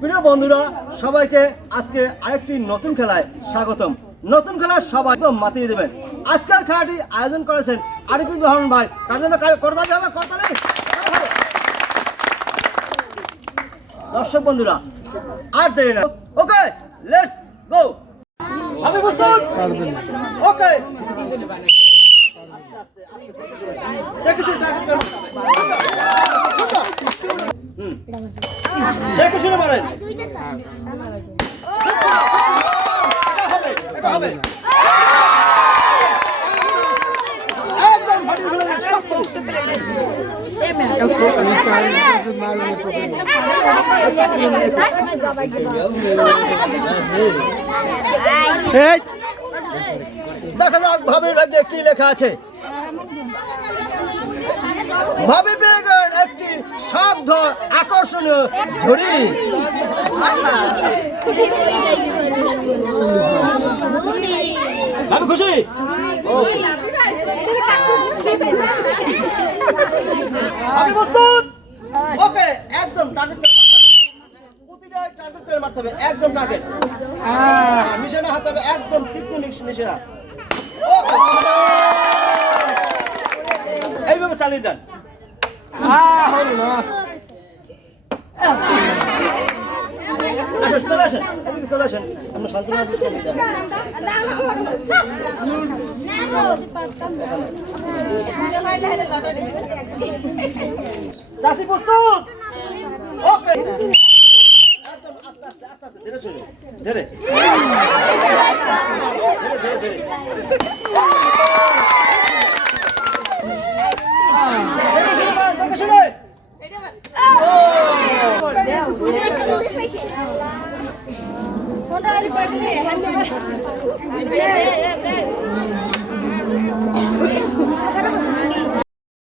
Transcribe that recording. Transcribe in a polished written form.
প্রিয় বন্ধুরা, সবাইকে আজকে আরেকটি নতুন খেলায় স্বাগতম। নতুন খেলায় সবাই তো মাতিয়ে দেবেন। আজকের খেলাটি আয়োজন করেছেন আরিফুর রহমান ভাই। তার জন্য করতালি হবে, করতালি। দর্শক বন্ধুরা, আর দেরি না, ওকে লেটস গো। আমি প্রস্তুত, ওকে। দেখে শুনে মারেন। একদম ফাটিয়ে ফেলে দিন, সব দেখা যাক ভাবির ভাগ্যে কি লেখা আছে। ভাবি পেয়ে গেলেন একটি সাবধান আকর্ষণীয় ঝুড়ি। ভাবি খুশি? আপনি প্রস্তুত? ওকে, একদম টার্গেট করে মারতে হবে। প্রতিটা টার্গেট করে মারতে হবে, একদম টার্গেট। নিশানা হাতে হবে, একদম তীক্ষ্ণ নিশানা। ওকে, এইভাবে চালিয়ে যান। চলে আসেন, চলে আসেন। আমরা শান্তনা চাষি প্রস্তুত? ওকে, একদম আস্তে আস্তে আস্তে আস্তে ধীরে শুনে ধীরে ধীরে ধীরে